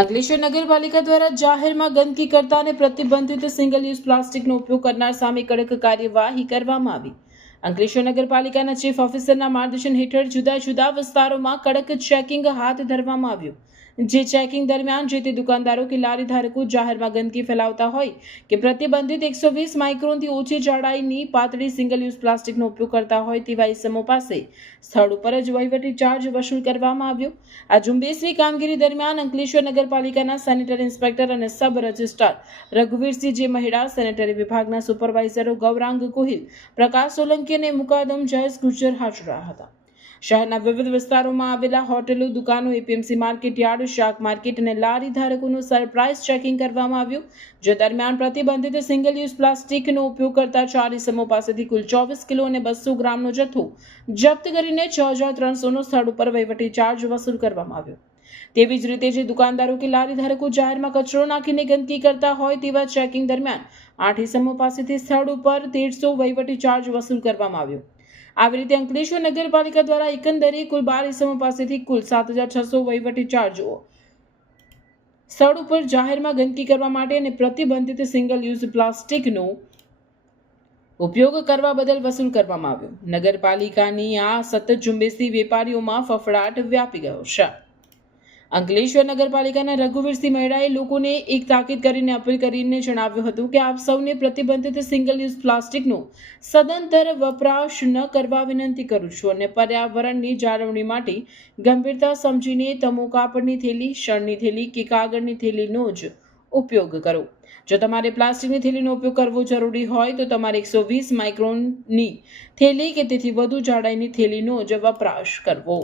અંકલેશ્વર નગરપાલિકા દ્વારા જાહેરમાં ગંદકી કરતા અને પ્રતિબંધિત સિંગલ યુઝ પ્લાસ્ટિકનો ઉપયોગ કરનાર સામે કડક કાર્યવાહી કરવામાં આવી. અંકલેશ્વર નગરપાલિકાના ચીફ ઓફિસરના માર્ગદર્શન હેઠળ જુદા જુદા વિસ્તારોમાં કડક ચેકિંગ હાથ ધરવામાં આવ્યું. જે ચેકિંગ દરમિયાન જે તે દુકાનદારો કે લારી ધારકો જાહેરમાં ગંદકી ફેલાવતા હોય કે પ્રતિબંધિત એકસો વીસ માઇક્રોનથી ઓછી જાડાઈની પાતળી સિંગલ યુઝ પ્લાસ્ટિકનો ઉપયોગ કરતા હોય તેવા ઇસમો પાસે સ્થળ ઉપર જ વહીવટી ચાર્જ વસૂલ કરવામાં આવ્યો. આ ઝુંબેશની કામગીરી દરમિયાન અંકલેશ્વર નગરપાલિકાના સેનેટરી ઇન્સ્પેક્ટર અને સબ રજિસ્ટ્રાર રઘુવીરસિંહ જે મહિડા સેનેટરી વિભાગના સુપરવાઇઝરો ગૌરાંગ ગોહિલ, પ્રકાશ સોલંકી અને મુકાદમ જયેશ ગુજર હાજર હતા. શહેરના વિવિધ વિસ્તારોમાં આવેલા હોટેલો દુકાનો એપીએમસી માર્કેટ યાર્ડ શાક માર્કેટ અને લારી ધારકોનું સરપ્રાઇઝ ચેકિંગ કરવામાં આવ્યું જે દરમિયાન પ્રતિબંધિત સિંગલ યુઝ પ્લાસ્ટિકનો ઉપયોગ કરતા ચાર ઇસમો પાસેથી કુલ ચોવીસ કિલો અને બસો ગ્રામનો જથ્થો જપ્ત કરીને છ હજાર ત્રણસોનો સ્થળ ઉપર વહીવટી ચાર્જ વસૂલ કરવામાં આવ્યો તેવી જ રીતે જે દુકાનદારો કે લારી ધારકો જાહેરમાં કચરો નાખીને ગંદકી કરતા હોય તેવા ચેકિંગ દરમિયાન આઠ ઇસમો પાસેથી સ્થળ ઉપર તેરસો વહીવટી ચાર્જ વસૂલ કરવામાં આવ્યો આવી રીતે અંકલેશ્વર નગરપાલિકા દ્વારા એકંદરે કુલ બાર ઇસમો પાસેથી કુલ સાત હજાર છસો વહીવટી ચાર્જો સ્થળ ઉપર જાહેરમાં ગંદકી કરવા માટે અને પ્રતિબંધિત સિંગલ યુઝ પ્લાસ્ટિકનો ઉપયોગ કરવા બદલ વસૂલ કરવામાં આવ્યો. નગરપાલિકાની આ સતત ઝુંબેશથી વેપારીઓમાં ફફડાટ વ્યાપી ગયો છે. અંકલેશ્વર નગરપાલિકાના રઘુવીરસિંહ મહેડાએ લોકોને એક તાકીદ કરીને અપીલ કરીને જણાવ્યું હતું કે આપ સૌને પ્રતિબંધિત સિંગલ યુઝ પ્લાસ્ટિકનો સદંતર વપરાશ ન કરવા વિનંતી કરું છું અને પર્યાવરણની જાળવણી માટે ગંભીરતા સમજીને તમો કાપડની થેલી, શણની થેલી કે કાગળની થેલીનો જ ઉપયોગ કરો. જો તમારે પ્લાસ્ટિકની થેલીનો ઉપયોગ કરવો જરૂરી હોય તો તમારે એકસો વીસ માઇક્રોનની થેલી કે તેથી વધુ જાડાઈની થેલીનો જ વપરાશ કરવો.